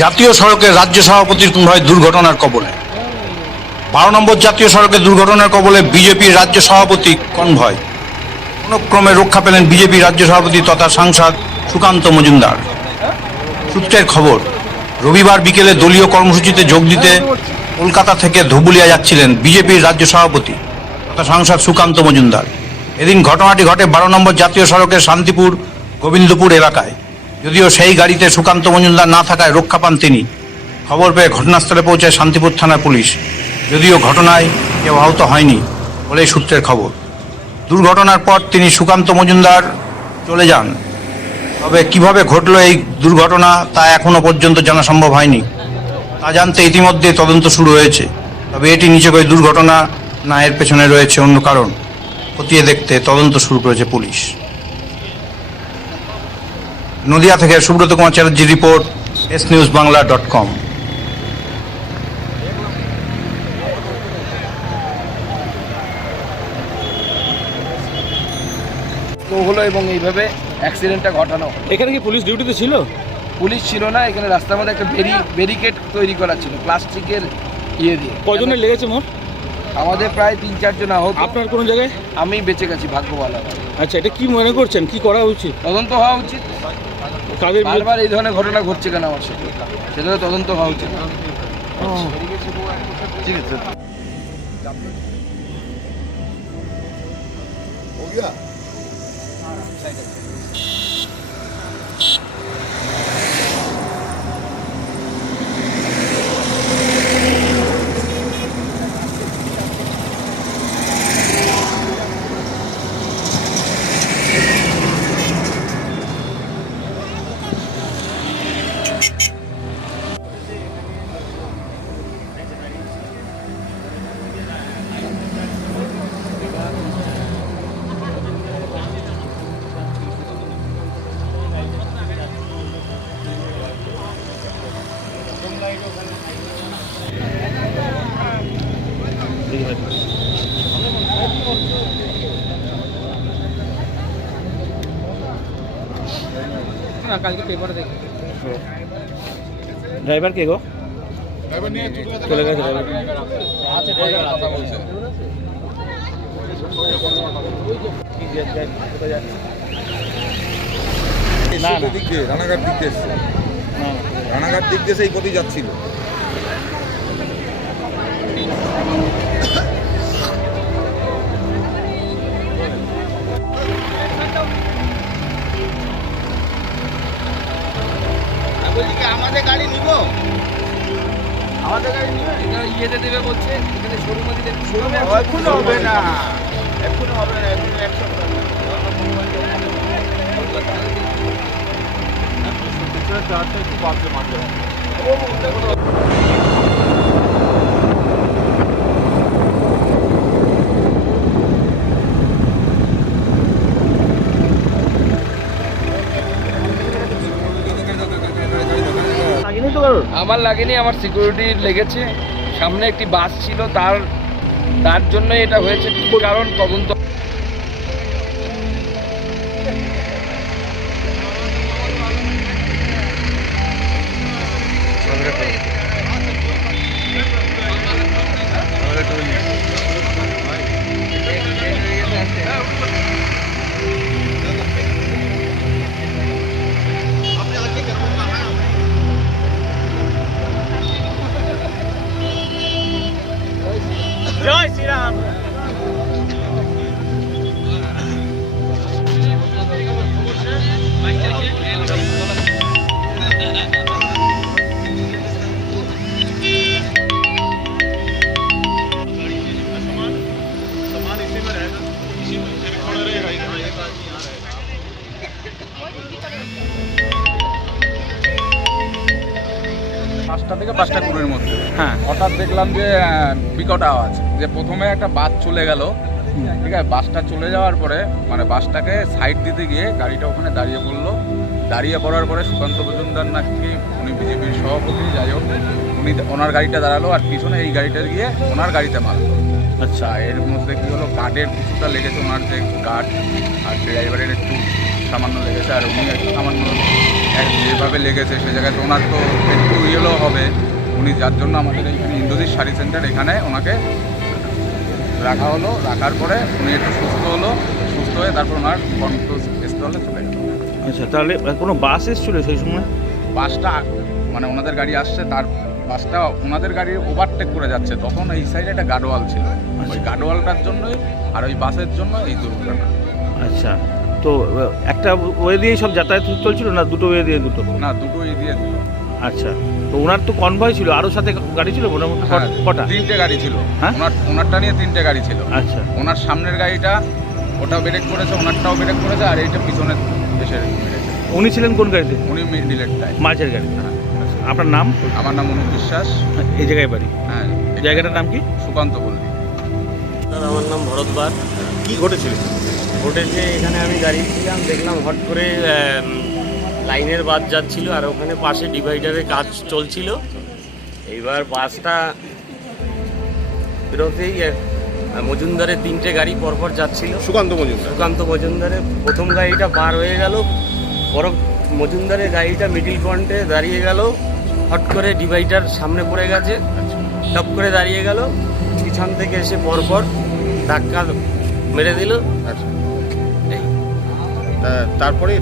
জাতীয় সড়কে রাজ্য সভাপতির কনভয় দুর্ঘটনার কবলে। বারো নম্বর জাতীয় সড়কে দুর্ঘটনার কবলে বিজেপির রাজ্য সভাপতি কনভয়। কোনো ক্রমে রক্ষা পেলেন বিজেপি রাজ্য সভাপতি তথা সাংসদ সুকান্ত মজুমদার। সূত্রের খবর, রবিবার বিকেলে দলীয় কর্মসূচিতে যোগ দিতে কলকাতা থেকে ধুবুলিয়া যাচ্ছিলেন বিজেপির রাজ্য সভাপতি তথা সাংসদ সুকান্ত মজুমদার। এদিন ঘটনাটি ঘটে বারো নম্বর জাতীয় সড়কের শান্তিপুর গোবিন্দপুর এলাকায়। যদিও সেই গাড়িতে সুকান্ত মজুমদার না থাকায় রক্ষা পান তিনি। খবর পেয়ে ঘটনাস্থলে পৌঁছায় শান্তিপুর থানার পুলিশ। যদিও ঘটনায় কেউ আহত হয়নি বলেই সূত্রের খবর। দুর্ঘটনার পর তিনি সুকান্ত মজুমদার চলে যান। তবে কীভাবে ঘটলো এই দুর্ঘটনা তা এখনও পর্যন্ত জানা সম্ভব হয়নি। তা জানতে ইতিমধ্যে তদন্ত শুরু হয়েছে। তবে এটি নিচে ওই দুর্ঘটনা না এর পেছনে রয়েছে অন্য কারণ। খতিয়ে দেখতে তদন্ত শুরু করেছে পুলিশ। নদিয়া থেকে Subrata Kumar Chatterjee report S news Bangla dot com. তো হলো এবং এইভাবে অ্যাক্সিডেন্টটা ঘটানো। এখানে কি পুলিশ ডিউটিতে ছিল? পুলিশ ছিল না এখানে রাস্তার মধ্যে একটা বেরি ব্যারিকেড তৈরি করা ছিল প্লাস্টিকের ইয়ে দিয়ে। কজনের লেগেছে মোট? আমাদের প্রায় তিন চারজন আহত। আপনার কোনো জায়গায়? আমি বেঁচে গেছি ভাগ্য ভালো আচ্ছা এটা কি মনে করছেন? কি করা উচিত? তদন্ত হওয়া উচিত। বিরুদ্ধে- বারবার এই ধরনের ঘটনা ঘটছে কেন আমার সাথে? সেটা তদন্ত হওয়া উচিত। ঠিক আছে ড্রাইভার কে গো? চলে গেছে। ড্রাইভার না, না। দিক দিয়ে রানাঘাট দিক দিয়ে এসছে। রানাঘাট দিক দিয়ে সেই পথে যাচ্ছিল। ইয়েতে দেবে বলছে এখানে দিলে শোরুমে এখন হবে না। এখন হবে না। এখন চারটা একটু বাড়তে মাঝে আমার লাগেনি, আমার সিকিউরিটি লেগেছে। সামনে একটি বাস ছিল, তার তার জন্য এটা হয়েছে। কারণ? তদন্ত। জয় পাঁচটা থেকে পাঁচটা কুড়ির মধ্যে। হ্যাঁ। হঠাৎ দেখলাম যে বিকট আওয়াজ যে প্রথমে একটা বাস চলে গেল ঠিক আছে? বাসটা চলে যাওয়ার পরে মানে বাসটাকে সাইড দিতে গিয়ে গাড়িটা ওখানে দাঁড়িয়ে পড়ল। দাঁড়িয়ে পড়ার পরে সুকান্ত মজুমদার নাকি উনি বিজেপির সভাপতি যাই হোক উনি ওনার গাড়িটা দাঁড়াল আর পিছনে এই গাড়িটা গিয়ে ওনার গাড়িতে মারলো। আচ্ছা। এর মধ্যে কী হলো? গার্ডের কিছুটা লেগেছে ওনার যে গার্ড আর ড্রাইভারের একটু সামান্য লেগেছে আর উনি একটু সামান্য যেভাবে লেগেছে সে জায়গায় তো ওনার তো একটু ইয়েলো হবে। উনি যার জন্য আমাদের এইখানে ইন্দ্রজিৎ শাড়ি সেন্টার এখানে ওনাকে রাখা হলো রাখার পরে উনি একটু সুস্থ হলো সুস্থ হয়ে তারপর ওনার কন্ট্রোল স্থলে চলে গেল। আচ্ছা তাহলে কোনো বাস এসেছিল সেই সময়? বাসটা মানে ওনাদের গাড়ি আসছে তার বাসটা ওনাদের গাড়ি ওভারটেক করে যাচ্ছে। তখন এই সাইডে একটা গাডোয়াল ছিল। ওই গাডোয়ালটার জন্যই আর ওই বাসের জন্য এই দুর্ঘটনা। আচ্ছা। তো একটা ওয়ে দিয়েই সব যাতায়াত চলছিল না দুটো ওয়ে দিয়ে দুটো? না দুটো ওয়ে দিয়ে দিল আচ্ছা তো ওনার তো কনভয় ছিল আরও সাথে গাড়ি ছিল মোটামুটি হ্যাঁ, কটা? তিনটে গাড়ি ছিল। হ্যাঁ? ওনার ওনারটা নিয়ে তিনটে গাড়ি ছিল। আচ্ছা। ওনার সামনের গাড়িটা ওটাও ব্রেক করেছে ওনারটাও ব্রেক করেছে আর এইটা পিছনে এসে মেরেছে। উনি ছিলেন কোন গাড়িতে? উনি মিডিলেরটায় মাঝের গাড়ি আচ্ছা, আপনার নাম? আমার নাম অনুপ বিশ্বাস। এই জায়গায় বাড়ি? হ্যাঁ। জায়গাটার নাম কি? সুকান্ত বললি। আমার নাম ভরত বার। কি ঘটেছিল? ঘটেছে এখানে আমি দাঁড়িয়ে ছিলাম দেখলাম হট করে লাইনের বাস যাচ্ছিল আর ওখানে পাশে ডিভাইডারে কাজ চলছিল। এইবার বাসটা বেরোতেই মজুমদারের তিনটে গাড়ি পরপর যাচ্ছিল। সুকান্ত মজুমদার। সুকান্ত মজুমদারের প্রথম গাড়িটা পার হয়ে গেল পর মজুমদারের গাড়িটা মিডিল পয়েন্টে দাঁড়িয়ে গেল হট করে ডিভাইডার সামনে পড়ে গেছে টপ করে দাঁড়িয়ে গেল পিছন থেকে এসে পরপর ধাক্কা মেরে দিল। আচ্ছা। তারপরে